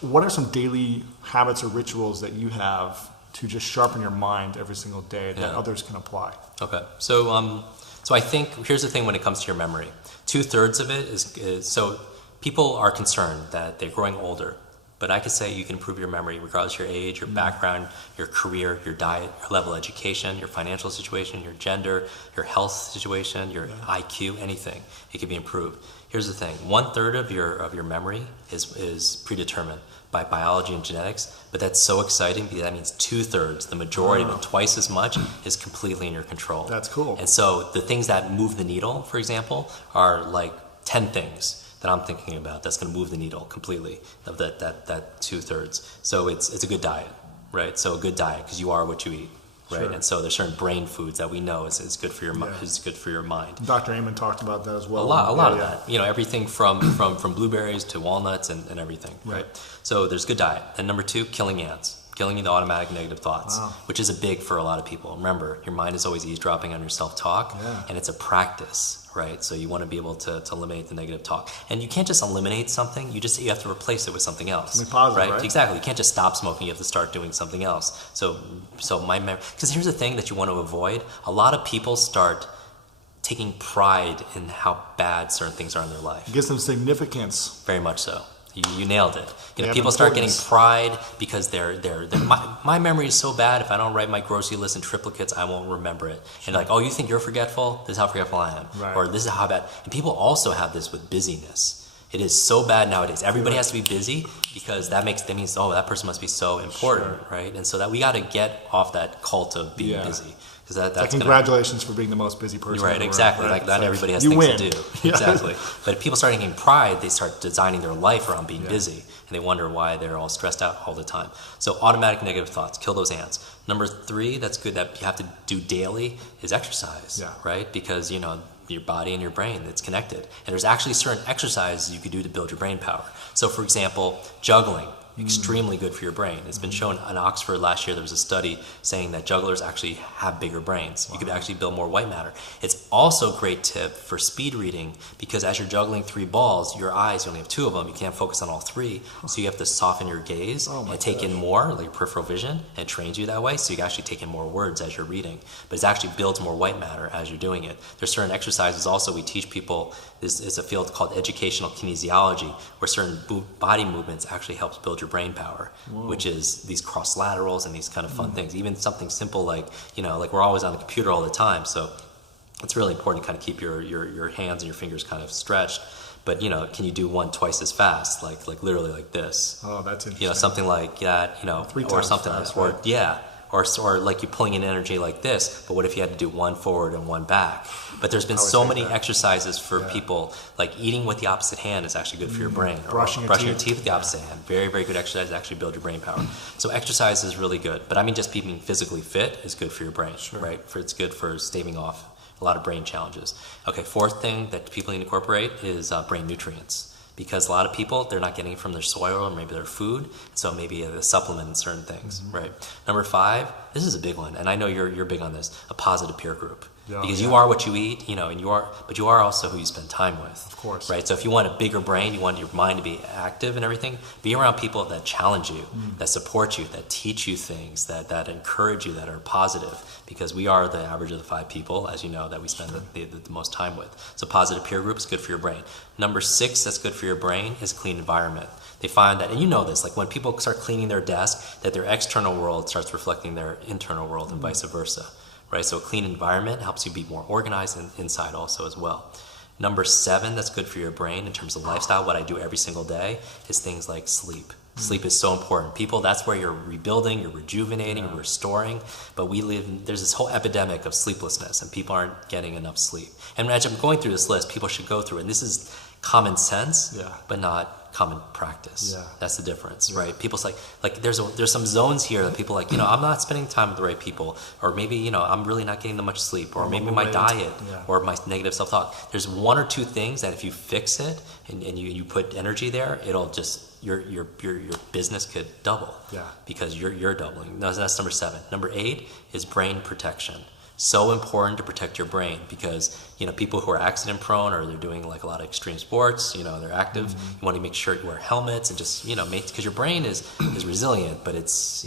what are some daily habits or rituals that you have to just sharpen your mind every single day that others can apply? Okay. So I think here's the thing when it comes to your memory. 2/3 of it is so people are concerned that they're growing older. But I could say you can improve your memory regardless of your age, your background, your career, your diet, your level of education, your financial situation, your gender, your health situation, your IQ, anything. It can be improved. Here's the thing. 1/3 of your memory is predetermined by biology and genetics, but that's so exciting because that means 2/3, the majority of it, twice as much, is completely in your control. That's cool. And so the things that move the needle, for example, are like 10 things that I'm thinking about that's going to move the needle completely of that 2/3. So it's a good diet, right? So a good diet because you are what you eat, right? Sure. And so there's certain brain foods that we know is good for your is good for your mind. Dr. Amen talked about that as well. A lot of that. You know, everything from blueberries to walnuts and everything, right? So there's good diet. And number 2, killing ants. Killing the automatic negative thoughts, which is a big for a lot of people. Remember, your mind is always eavesdropping on your self-talk, and it's a practice, right? So you want to be able to eliminate the negative talk. And you can't just eliminate something, you have to replace it with something else. Something positive, right? Exactly. You can't just stop smoking, you have to start doing something else. Because here's the thing that you want to avoid. A lot of people start taking pride in how bad certain things are in their life. It gives them significance. Very much so. You nailed it. You know, people start getting pride because my memory is so bad. If I don't write my grocery list in triplicates, I won't remember it. And like, oh, you think you're forgetful? This is how forgetful I am. Right. Or this is how bad. And people also have this with busyness. It is so bad nowadays. Everybody has to be busy because that means oh, that person must be so important, right? And so that we got to get off that cult of being busy. That's congratulations for being the most busy person. Right, exactly. Right? Like not everybody has things to do. Exactly. But if people start getting pride, they start designing their life around being busy, and they wonder why they're all stressed out all the time. So automatic negative thoughts, kill those ants. Number 3, that's good that you have to do daily is exercise. Right, because you know your body and your brain, it's connected, and there's actually certain exercises you can do to build your brain power. So, for example, juggling. Extremely good for your brain. It's been shown in Oxford last year, there was a study saying that jugglers actually have bigger brains. You could actually build more white matter. It's also a great tip for speed reading because as you're juggling 3 balls, your eyes, you only have 2 of them. You can't focus on all 3. So you have to soften your gaze and take in more, like peripheral vision, and it trains you that way. So you can actually take in more words as you're reading. But it actually builds more white matter as you're doing it. There's certain exercises also we teach people. This is a field called educational kinesiology where certain body movements actually helps build your brain power, which is these cross laterals and these kind of fun things. Even something simple like, you know, like we're always on the computer all the time. So it's really important to kind of keep your hands and your fingers kind of stretched. But, you know, can you do one twice as fast? Like literally like this. Oh, that's interesting. You know, something like that, you know, 3 or times something fast, like, right? or like you're pulling in energy like this, but what if you had to do 1 forward and 1 back? But there's been so many exercises for people, like eating with the opposite hand is actually good for your brain. Brushing your teeth with the opposite hand. Very, very good exercise to actually build your brain power. So exercise is really good. But I mean just being physically fit is good for your brain, right? It's good for staving off a lot of brain challenges. Okay, 4th thing that people need to incorporate is brain nutrients. Because a lot of people, they're not getting it from their soil or maybe their food, so maybe a supplement in certain things, right? Number 5, this is a big one, and I know you're big on this, a positive peer group. Because you are what you eat, you know, but you are also who you spend time with. Of course. Right? So if you want a bigger brain, you want your mind to be active and everything, be around people that challenge you, that support you, that teach you things, that encourage you, that are positive. Because we are the average of the 5 people, as you know, that we spend the most time with. So positive peer group is good for your brain. Number 6 that's good for your brain is clean environment. They find that, and you know this, like when people start cleaning their desk, that their external world starts reflecting their internal world and vice versa. Right, so a clean environment helps you be more organized inside also as well. Number 7 that's good for your brain in terms of lifestyle, what I do every single day, is things like sleep. Sleep is so important. People, that's where you're rebuilding, you're rejuvenating, you're restoring. But there's this whole epidemic of sleeplessness and people aren't getting enough sleep. And as I'm going through this list, people should go through it. And this is common sense, but not common practice. That's the difference, right? People's like there's some zones here that people like, you know, I'm not spending time with the right people, or maybe, you know, I'm really not getting that much sleep, or maybe my diet or my negative self-talk. There's 1 or 2 things that if you fix it and you put energy there, it'll just your business could double because you're doubling. No, that's number 7. Number 8 is brain protection. So important to protect your brain because, people who are accident prone or they're doing like a lot of extreme sports, they're active. You want to make sure you wear helmets and just, because your brain is resilient, but it's,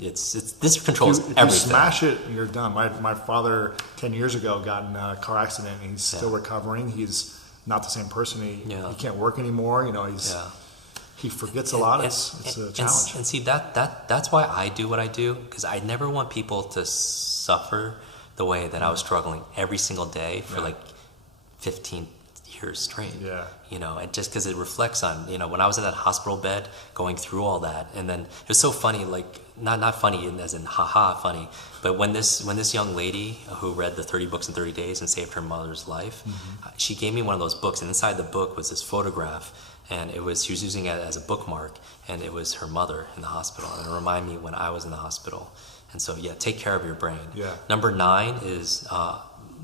this controls everything. If you smash it, you're done. My father 10 years ago got in a car accident. And he's still recovering. He's not the same person. He can't work anymore. He forgets a lot. It's a challenge. And see that's why I do what I do, because I never want people to suffer the way that I was struggling every single day for like 15 years straight. And just because it reflects on, when I was in that hospital bed going through all that, and then it was so funny, like not funny as in haha funny, but when this young lady who read the 30 books in 30 days and saved her mother's life, she gave me one of those books, and inside the book was this photograph, and she was using it as a bookmark, and it was her mother in the hospital, and it reminded me when I was in the hospital. And so take care of your brain. Number 9 is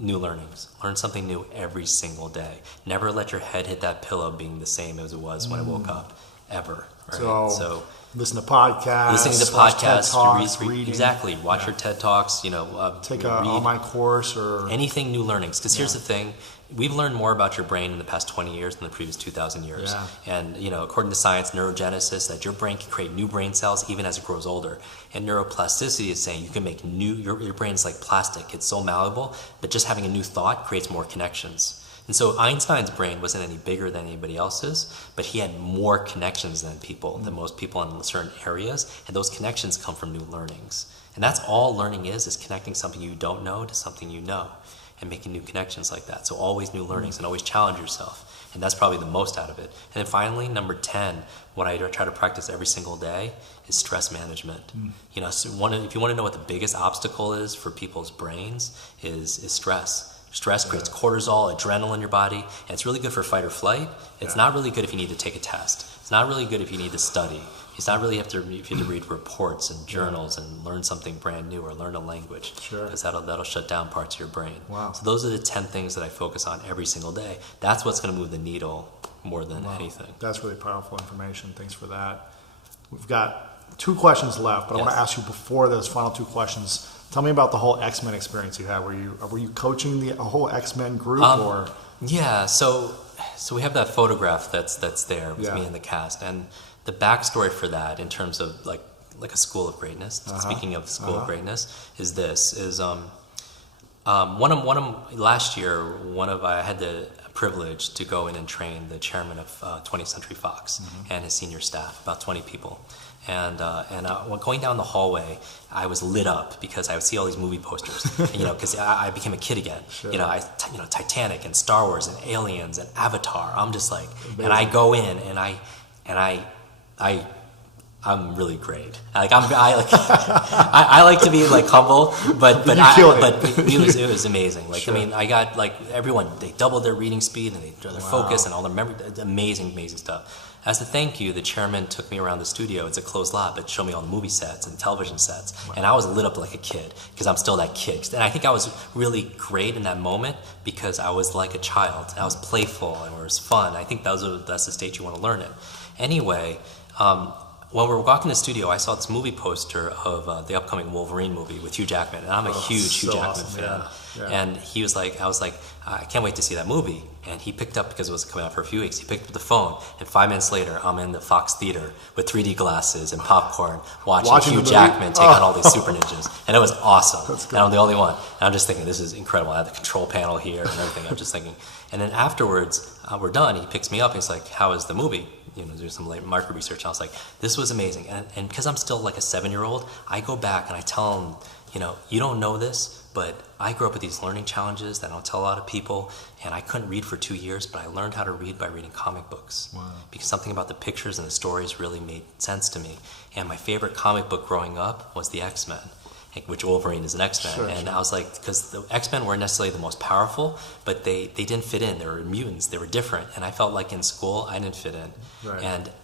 new learnings. Learn something new every single day. Never let your head hit that pillow being the same as it was when I woke up, ever. Right? So listen to podcasts. Listening to podcasts, Talks, reading. Exactly. Watch your TED Talks. Take an online course or anything new learnings. Because here's the thing. We've learned more about your brain in the past 20 years than the previous 2,000 years. And, according to science, neurogenesis, that your brain can create new brain cells even as it grows older. And neuroplasticity is saying you can make your brain's like plastic. It's so malleable that just having a new thought creates more connections. And so Einstein's brain wasn't any bigger than anybody else's, but he had more connections than most people in certain areas. And those connections come from new learnings. And that's all learning is connecting something you don't know to something you know. And making new connections like that. So always new learnings and always challenge yourself. And that's probably the most out of it. And then finally, number 10, what I try to practice every single day is stress management. So if you want to know what the biggest obstacle is for people's brains is stress. Stress creates cortisol, adrenaline in your body, and it's really good for fight or flight. It's not really good if you need to take a test. It's not really good if you need to study. It's not really if you have to read reports and journals and learn something brand new or learn a language. Because that'll shut down parts of your brain. So those are the 10 things that I focus on every single day. That's what's going to move the needle more than anything. That's really powerful information. Thanks for that. We've got 2 questions left, but I want to ask you before those final 2 questions. Tell me about the whole X-Men experience you had. Were you coaching a whole X-Men group or? Yeah. So we have that photograph that's there with me in the cast, and the backstory for that, in terms of like a school of greatness. Speaking of school of greatness, is last year I had the privilege to go in and train the chairman of 20th Century Fox and his senior staff, about 20 people. And going down the hallway, I was lit up because I would see all these movie posters. Because I became a kid again. Titanic and Star Wars and Aliens and Avatar. I'm just like, amazing. And I go in and I'm really great. I like to be like humble, but it was amazing. I got everyone, they doubled their reading speed and their focus and all their memory. Amazing stuff. As a thank you, the chairman took me around the studio. It's a closed lot, but showed me all the movie sets and television sets. And I was lit up like a kid because I'm still that kid. And I think I was really great in that moment because I was like a child. I was playful and it was fun. I think that's the state you want to learn in. Anyway, when we were walking the studio, I saw this movie poster of the upcoming Wolverine movie with Hugh Jackman, and I'm a huge Hugh Jackman fan. And he was like, I was like, I can't wait to see that movie. And he picked up, because it was coming out for a few weeks, he picked up the phone, and 5 minutes later, I'm in the Fox Theater with 3D glasses and popcorn, watching Hugh Jackman take on all these super ninjas. And it was awesome. And I'm the only one. And I'm just thinking, this is incredible. I have the control panel here and everything. I'm just thinking. And then afterwards, we're done. He picks me up, and he's like, how is the movie? Do some market research. And I was like, this was amazing. And because I'm still like a 7-year-old, I go back and I tell him, you don't know this, but I grew up with these learning challenges that I don't tell a lot of people, and I couldn't read for 2 years, but I learned how to read by reading comic books. Because something about the pictures and the stories really made sense to me. And my favorite comic book growing up was the X-Men, which Wolverine is an X-Men. And I was like, because the X-Men weren't necessarily the most powerful, but they didn't fit in. They were mutants. They were different. And I felt like in school, I didn't fit in.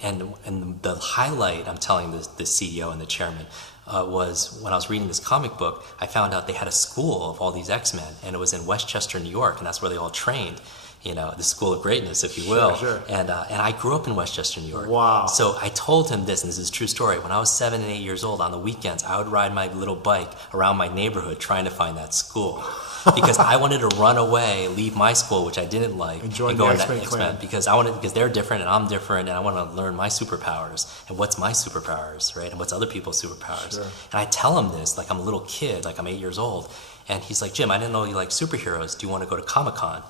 And the highlight, I'm telling the CEO and the chairman, was when I was reading this comic book, I found out they had a school of all these X-Men, and it was in Westchester, New York, and that's where they all trained. the school of greatness, if you will. Sure. And I grew up in Westchester, New York. Wow. So I told him this, and this is a true story. When I was 7 and 8 years old, on the weekends, I would ride my little bike around my neighborhood trying to find that school. Because I wanted to run away, leave my school, which I didn't like, and go into X-Men clan. because they're different and I'm different, and I want to learn my superpowers and what's my superpowers, right? And what's other people's superpowers. Sure. And I tell him this like I'm a little kid, like I'm 8 years old, and he's like, Jim, I didn't know you like superheroes. Do you want to go to Comic-Con?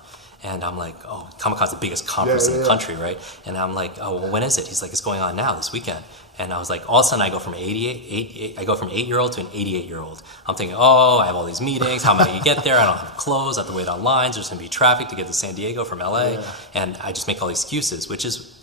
And I'm like, oh, Comic-Con's the biggest conference in the country, right? And I'm like, oh, well, when is it? He's like, it's going on now, this weekend. And I was like, all of a sudden I go from 8-year-old to an 88-year-old. I'm thinking, oh, I have all these meetings. How am I going to get there? I don't have clothes. I have to wait on lines. There's going to be traffic to get to San Diego from LA. Yeah. And I just make all these excuses,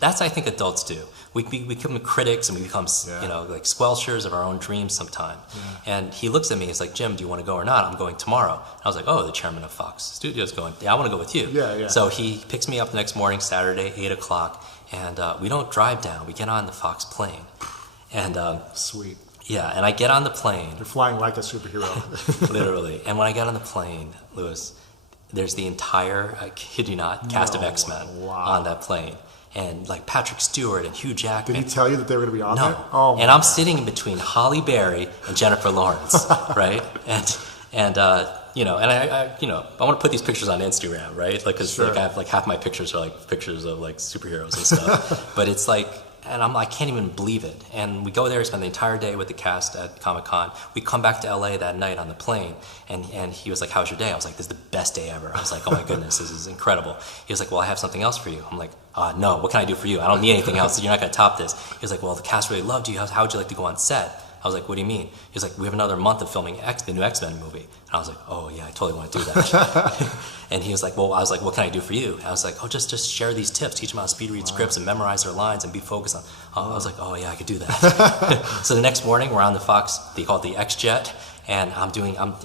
that's I think adults do. We become critics, and we become, like squelchers of our own dreams sometime. Yeah. And he looks at me, he's like, Jim, do you want to go or not? I'm going tomorrow. And I was like, oh, the chairman of Fox Studios going, yeah, I want to go with you. Yeah. So he picks me up the next morning, Saturday, 8 o'clock. And we don't drive down. We get on the Fox plane. And sweet. Yeah, and I get on the plane. You're flying like a superhero. Literally. And when I get on the plane, Louis, there's the entire, I kid you not, cast of X-Men on that plane. And like Patrick Stewart and Hugh Jackman. Did he tell you that they were going to be on there? No. Oh, and I'm sitting in between Halle Berry and Jennifer Lawrence, right? And I want to put these pictures on Instagram, right? Like, cause like I have like half my pictures are like pictures of like superheroes and stuff. But it's like, and I can't even believe it. And we go there, spend the entire day with the cast at Comic-Con. We come back to LA that night on the plane, and he was like, how's your day? I was like, this is the best day ever. I was like, oh my goodness, this is incredible. He was like, well, I have something else for you. I'm like, no, what can I do for you? I don't need anything else. You're not going to top this. He was like, well, the cast really loved you. How would you like to go on set? I was like, what do you mean? He was like, we have another month of filming the new X-Men movie. And I was like, oh yeah, I totally want to do that. And he was like, well, I was like, what can I do for you? And I was like, oh, just share these tips. Teach them how to speed read scripts and memorize their lines and be focused on. I was like, oh yeah, I could do that. So the next morning, we're on the Fox, they call it the X-Jet. And I'm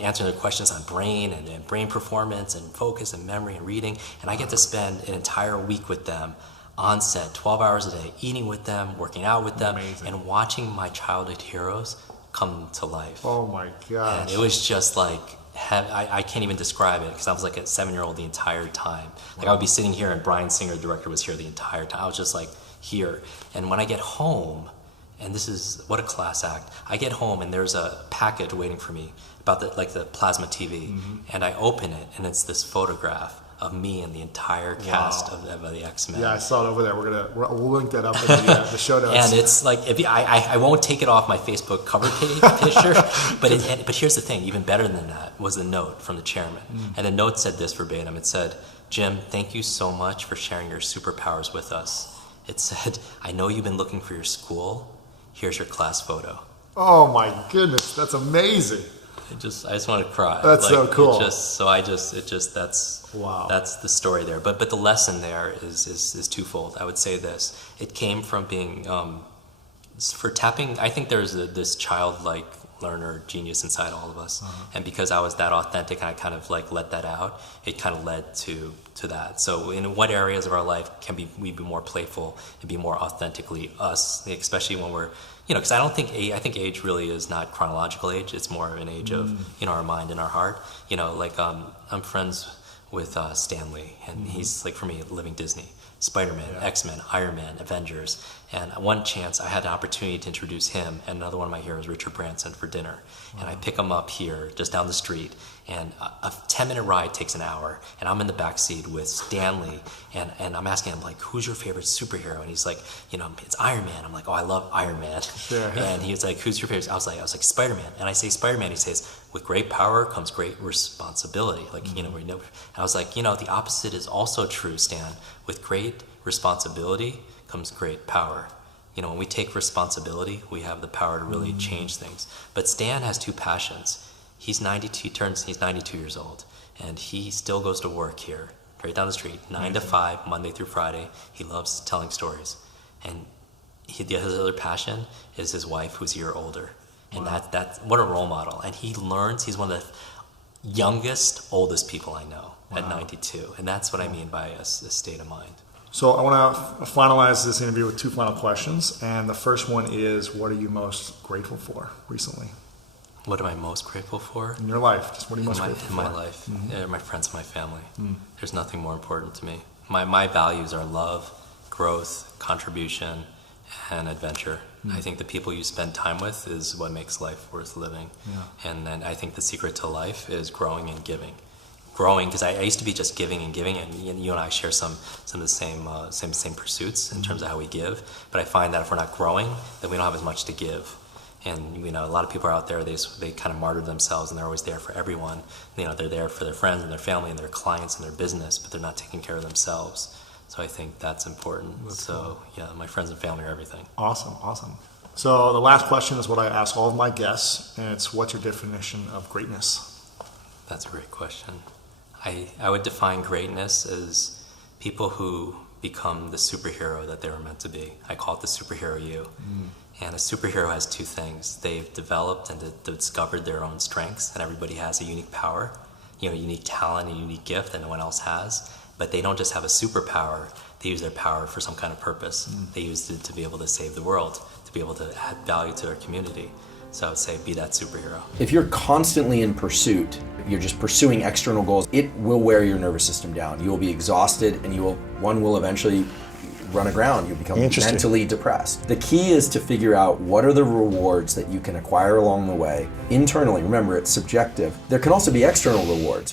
answering their questions on brain and brain performance and focus and memory and reading. And I get to spend an entire week with them on set, 12 hours a day, eating with them, working out with them, and watching my childhood heroes come to life. Oh my gosh. And it was just like, I can't even describe it, because I was like a 7-year-old the entire time. Like I would be sitting here and Bryan Singer, the director, was here the entire time. I was just like here. And when I get home, and this is, what a class act. I get home and there's a package waiting for me about the plasma TV. And I open it and it's this photograph of me and the entire cast of the X-Men. Yeah, I saw it over there. We'll link that up in the show notes. And it's like, I won't take it off my Facebook cover picture, but here's the thing, even better than that was the note from the chairman. And the note said this verbatim. It said, Jim, thank you so much for sharing your superpowers with us. It said, I know you've been looking for your school. Here's your class photo. Oh my goodness, that's amazing. I just want to cry. That's so cool. That's the story there. But the lesson there is twofold. I would say this. It came from being, for tapping, I think there's this childlike learner genius inside all of us. And because I was that authentic and I kind of like let that out, it kind of led to that. So in what areas of our life can we be more playful and be more authentically us, especially when we're, because I think age really is not chronological age. It's more of an age of, our mind and our heart. I'm friends with Stan Lee, and he's like, for me, living Disney. Spider-Man, X-Men, Iron Man, Avengers. And one chance I had the opportunity to introduce him and another one of my heroes, Richard Branson, for dinner. And I pick him up here, just down the street, and a 10-minute ride takes an hour, and I'm in the back seat with Stan Lee, and I'm asking him, like, who's your favorite superhero? And he's like, it's Iron Man. I'm like, oh, I love Iron Man. Sure. And he was like, who's your favorite? I was like, Spider-Man. And I say Spider-Man, he says, with great power comes great responsibility. Like, we know. And I was like, the opposite is also true, Stan. With great responsibility comes great power. When we take responsibility, we have the power to really change things. But Stan has two passions. He's 92 years old, and he still goes to work here, right down the street, 9 to 5, Monday through Friday. He loves telling stories. And his other passion is his wife, who's a year older. And that's what a role model. And he learns, he's one of the youngest, oldest people I know at 92. And that's what I mean by a state of mind. So I want to finalize this interview with two final questions. And the first one is, what are you most grateful for recently? What am I most grateful for? In your life. Just what are you most grateful for? In my life. My friends and my family. There's nothing more important to me. My values are love, growth, contribution, and adventure. I think the people you spend time with is what makes life worth living. And then I think the secret to life is growing and giving. Growing, because I used to be just giving and giving, and you and I share some of the same pursuits in terms of how we give. But I find that if we're not growing, then we don't have as much to give. And a lot of people are out there, they kind of martyr themselves, and they're always there for everyone. They're there for their friends and their family and their clients and their business, but they're not taking care of themselves. So I think that's important. So yeah, my friends and family are everything. Awesome. So the last question is what I ask all of my guests, and it's, what's your definition of greatness? That's a great question. I would define greatness as people who become the superhero that they were meant to be. I call it the superhero you. And a superhero has two things. They've developed and discovered their own strengths, and everybody has a unique power, unique talent, a unique gift that no one else has. But they don't just have a superpower, they use their power for some kind of purpose. They use it to be able to save the world, to be able to add value to their community. So I would say be that superhero. If you're constantly in pursuit, you're just pursuing external goals, it will wear your nervous system down. You will be exhausted, and one will eventually run aground. You'll become mentally depressed. The key is to figure out what are the rewards that you can acquire along the way internally. Remember, it's subjective. There can also be external rewards.